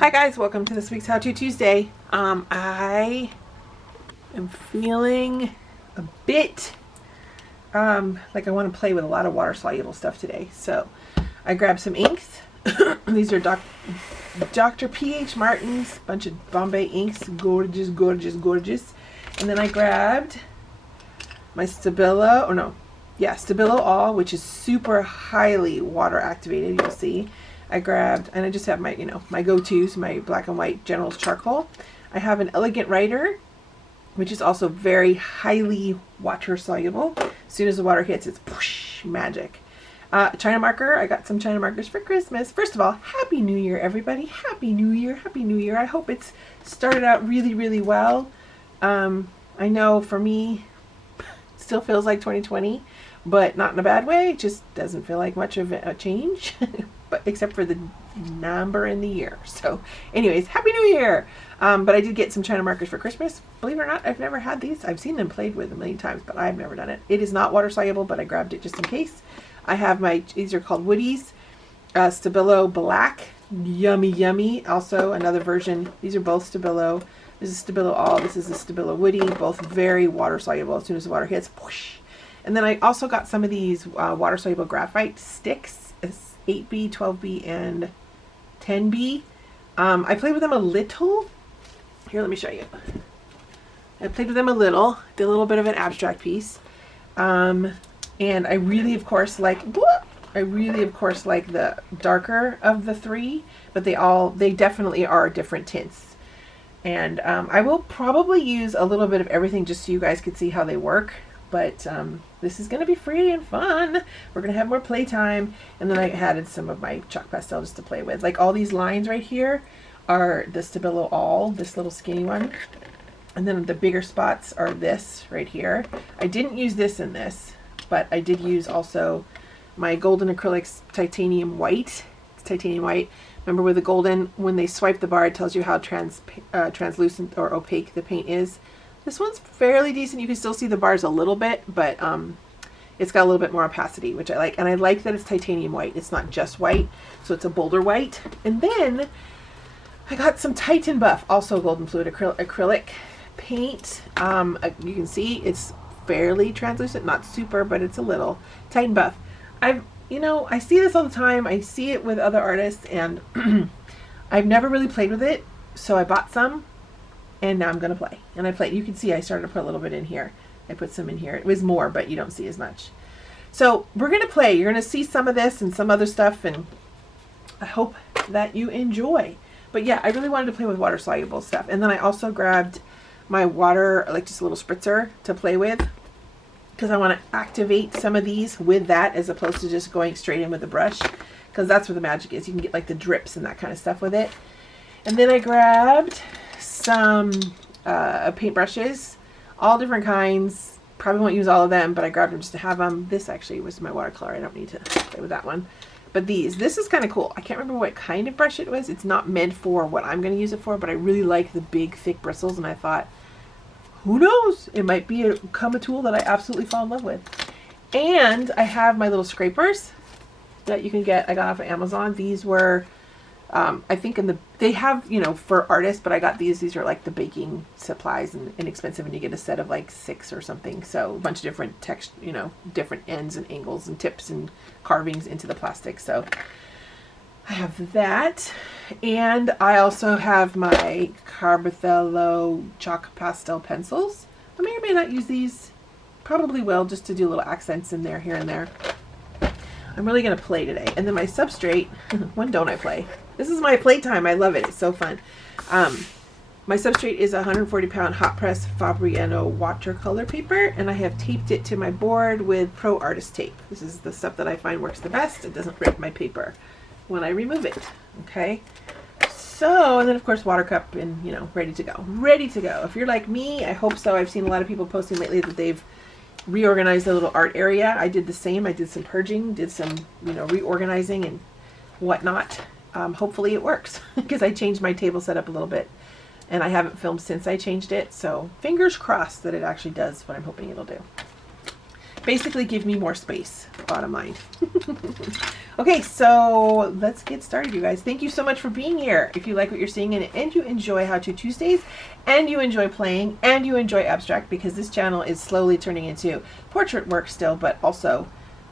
Hi guys, welcome to this week's How To Tuesday. I am feeling a bit like I want to play with a lot of water soluble stuff today. So I grabbed some inks. These are Dr. P.H. Martin's bunch of Bombay inks. Gorgeous, gorgeous, gorgeous. And then I grabbed my Stabilo All, which is super highly water activated, you'll see. I grabbed, and I just have my, my go-tos, my black and white General's charcoal. I have an Elegant Writer, which is also very highly water soluble. As soon as the water hits, it's whoosh, magic. China marker, I got some China markers for Christmas. First of all, Happy New Year, everybody. Happy New Year, Happy New Year. I hope it's started out really, really well. I know for me, it still feels like 2020, but not in a bad way. It just doesn't feel like much of a change. But except for the number in the year. So anyways, Happy New Year. But I did get some China markers for Christmas. Believe it or not, I've never had these. I've seen them played with a million times, but I've never done it. It is not water soluble, but I grabbed it just in case. I have these are called Woodies. Stabilo Black. Yummy, yummy. Also another version. These are both Stabilo. This is Stabilo All. This is the Stabilo Woody. Both very water soluble. As soon as the water hits, whoosh. And then I also got some of these water soluble graphite sticks. 8B, 12B, and 10B. I played with them a little. Here, let me show you. I played with them a little. Did a little bit of an abstract piece. And I really, of course, like the darker of the three, but they definitely are different tints. And I will probably use a little bit of everything just so you guys can see how they work. But this is going to be free and fun. We're going to have more playtime. And then I added some of my chalk pastel just to play with. Like all these lines right here are the Stabilo All, this little skinny one. And then the bigger spots are this right here. I didn't use this in this, but I did use also my Golden Acrylics Titanium White. It's titanium white. Remember with the golden, when they swipe the bar, it tells you how translucent or opaque the paint is. This one's fairly decent. You can still see the bars a little bit, but it's got a little bit more opacity, which I like. And I like that it's titanium white. It's not just white, so it's a bolder white. And then I got some Titan Buff, also golden fluid acrylic paint. You can see it's fairly translucent, not super, but it's a little. Titan Buff. I see this all the time. I see it with other artists, and I've never really played with it, so I bought some. And now I'm going to play. And I played. You can see I started to put a little bit in here. I put some in here. It was more, but you don't see as much. So we're going to play. You're going to see some of this and some other stuff. And I hope that you enjoy. But yeah, I really wanted to play with water soluble stuff. And then I also grabbed my water, like just a little spritzer to play with. Because I want to activate some of these with that as opposed to just going straight in with the brush. Because that's where the magic is. You can get like the drips and that kind of stuff with it. And then I grabbed some paintbrushes, all different kinds. Probably won't use all of them, but I grabbed them just to have them. This actually was my watercolor. I don't need to play with that one. But this is kind of cool. I can't remember what kind of brush it was. It's not meant for what I'm going to use it for, but I really like the big, thick bristles, and I thought, who knows? It might become a tool that I absolutely fall in love with. And I have my little scrapers that you can get. I got off of Amazon. These were I think they have, for artists, but I got these are like the baking supplies and inexpensive, and you get a set of like 6 or something. So a bunch of different different ends and angles and tips and carvings into the plastic. So I have that. And I also have my Carbothello chalk pastel pencils. I may or may not use these. Probably will, just to do little accents in there, here and there. I'm really going to play today. And then my substrate, when don't I play? This is my playtime. I love it. It's so fun. My substrate is a 140-pound hot press Fabriano watercolor paper, and I have taped it to my board with Pro Artist tape. This is the stuff that I find works the best. It doesn't rip my paper when I remove it. Okay. So, and then of course water cup and, ready to go. Ready to go. If you're like me, I hope so. I've seen a lot of people posting lately that they've reorganized the little art area. I did the same. I did some purging, did some, reorganizing and whatnot. Hopefully it works because I changed my table setup a little bit and I haven't filmed since I changed it. So fingers crossed that it actually does what I'm hoping it'll do. basically give me more space, bottom line. Okay, so let's get started, you guys. Thank you so much for being here. If you like what you're seeing and you enjoy How To Tuesdays, and you enjoy playing, and you enjoy abstract, because this channel is slowly turning into portrait work still, but also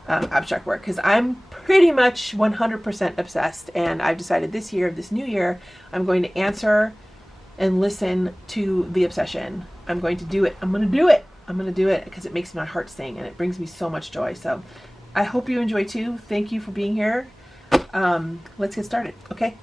abstract work, because I'm pretty much 100% obsessed, and I've decided this year, this new year, I'm going to answer and listen to the obsession. I'm going to do it. I'm going to do it. I'm going to do it because it makes my heart sing and it brings me so much joy. So I hope you enjoy too. Thank you for being here. Let's get started. Okay.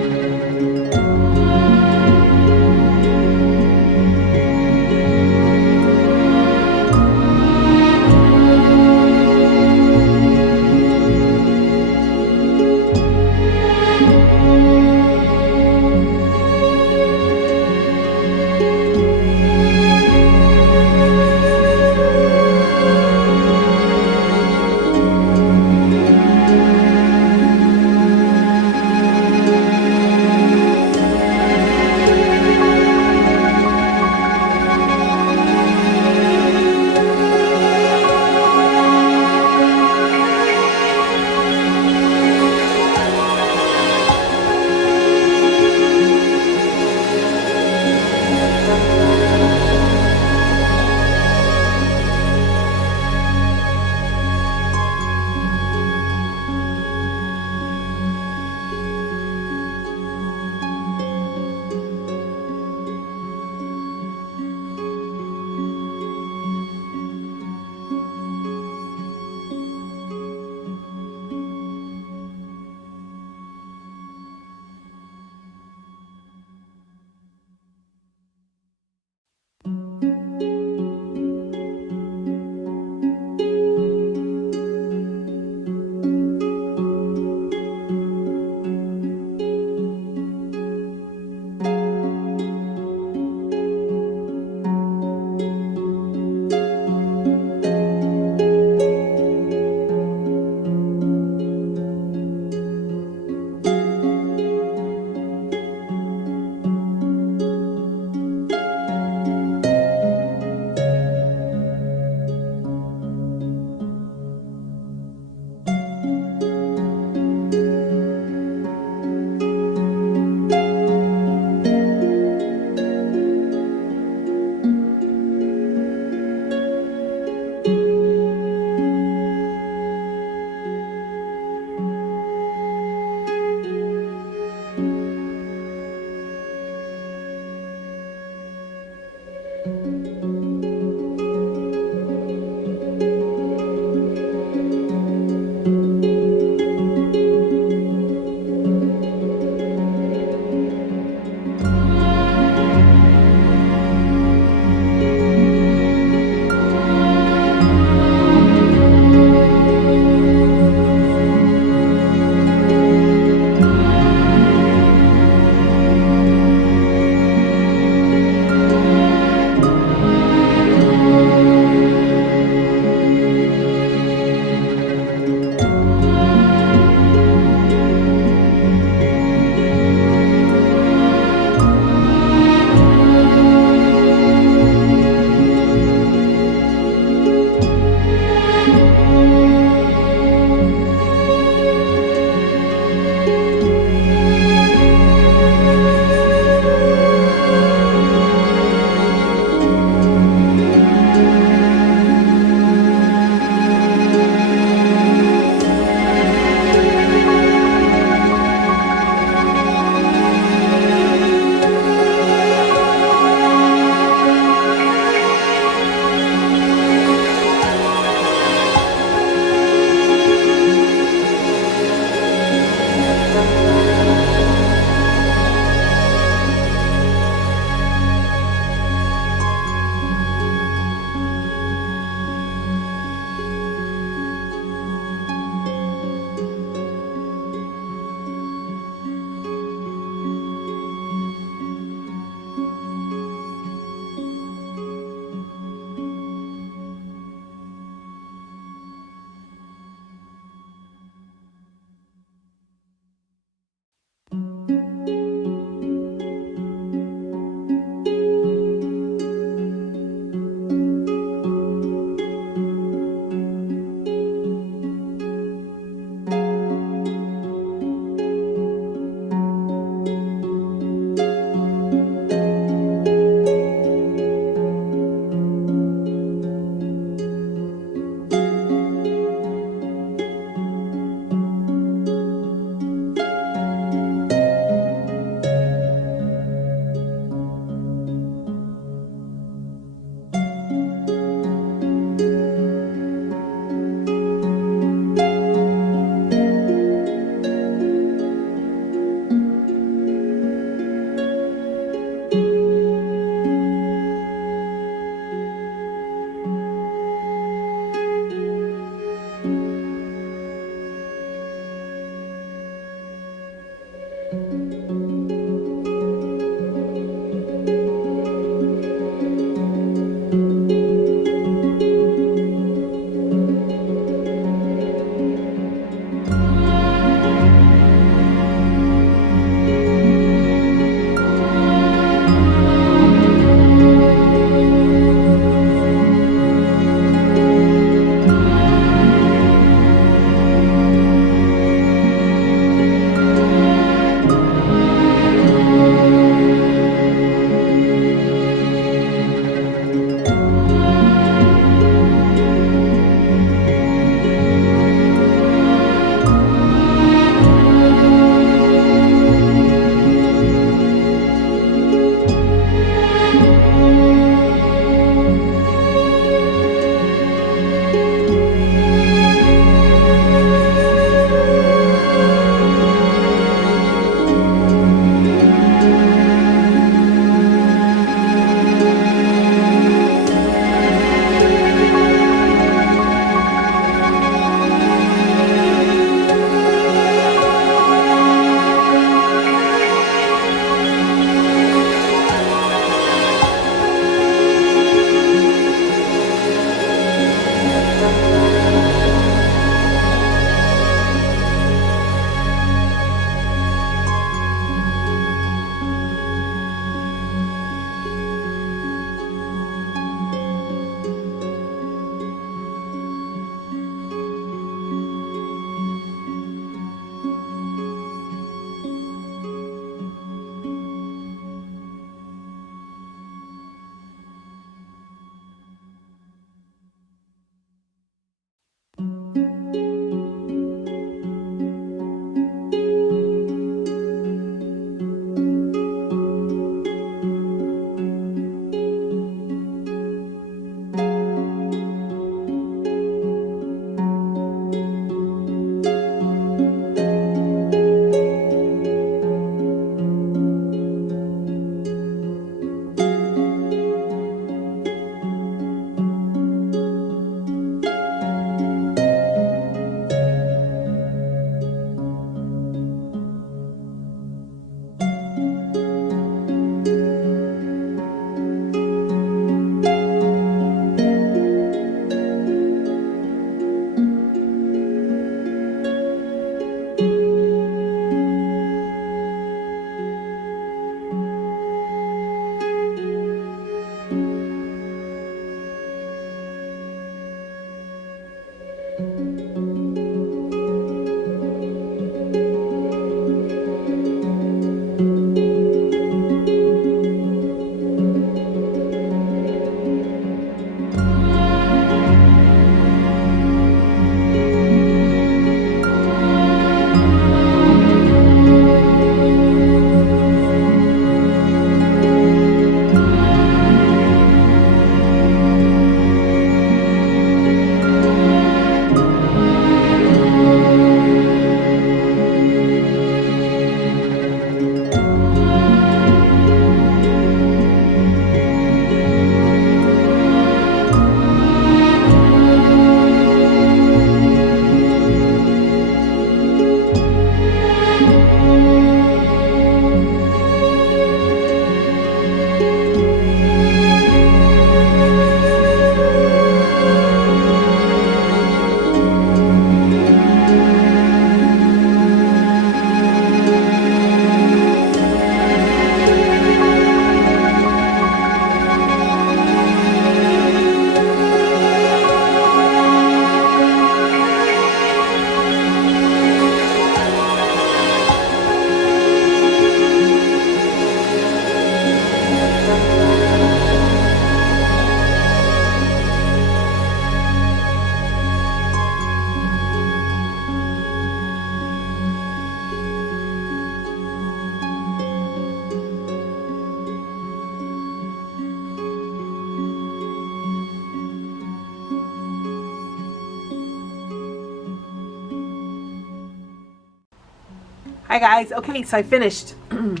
Hi guys, okay, so I finished and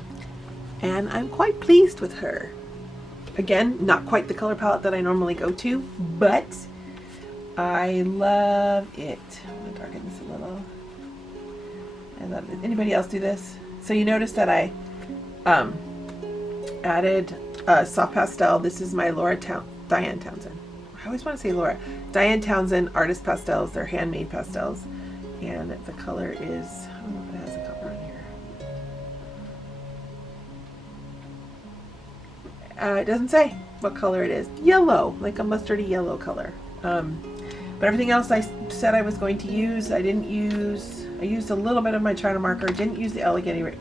I'm quite pleased with her. Again, not quite the color palette that I normally go to, but I love it. I'm gonna darken this a little. I love it. Anybody else do this? So you notice that I added soft pastel. This is my Diane Townsend. I always want to say Laura. Diane Townsend artist pastels. They're handmade pastels. And the color is, I don't know if it has a color on here. It doesn't say what color it is. Yellow, like a mustardy yellow color. But everything else I said I was going to use, I didn't use. I used a little bit of my China marker. Didn't use the Elegant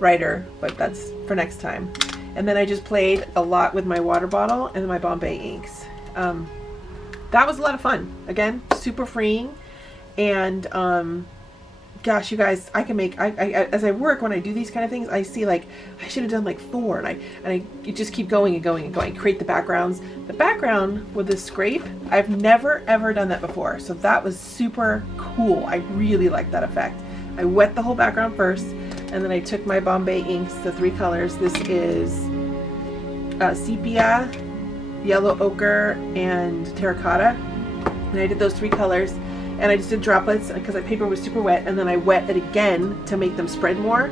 writer, but that's for next time. And then I just played a lot with my water bottle and my Bombay inks. That was a lot of fun. Again, super freeing. And gosh, you guys, I can make, as I work, when I do these kind of things, I see like I should have done like 4, and I just keep going and going and going. Create the backgrounds. The background with this scrape, I've never ever done that before, so that was super cool. I really like that effect. I wet the whole background first, and then I took my Bombay inks, the 3 colors. This is sepia, yellow ochre, and terracotta, and I did those 3 colors. And I just did droplets because the paper was super wet, and then I wet it again to make them spread more.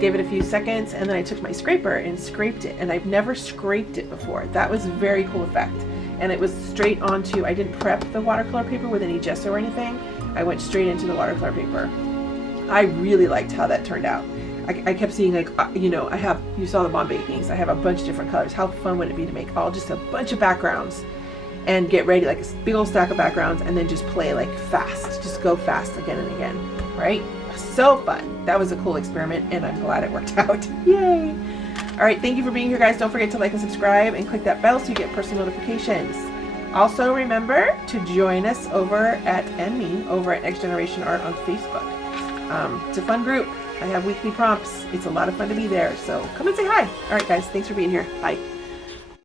Gave it a few seconds, and then I took my scraper and scraped it. And I've never scraped it before. That was a very cool effect. And it was straight onto, I didn't prep the watercolor paper with any gesso or anything. I went straight into the watercolor paper. I really liked how that turned out. I kept seeing like, you know, you saw the Bombay inks. I have a bunch of different colors. How fun would it be to make all just a bunch of backgrounds and get ready, like a big old stack of backgrounds, and then just play like fast, just go fast again and again, right? So fun. That was a cool experiment, and I'm glad it worked out. Yay. All right, thank you for being here, guys. Don't forget to like and subscribe and click that bell so you get personal notifications. Also remember to join us over at Next Generation Art on Facebook. It's a fun group. I have weekly prompts. It's a lot of fun to be there, so come and say hi. All right, guys, thanks for being here. Bye.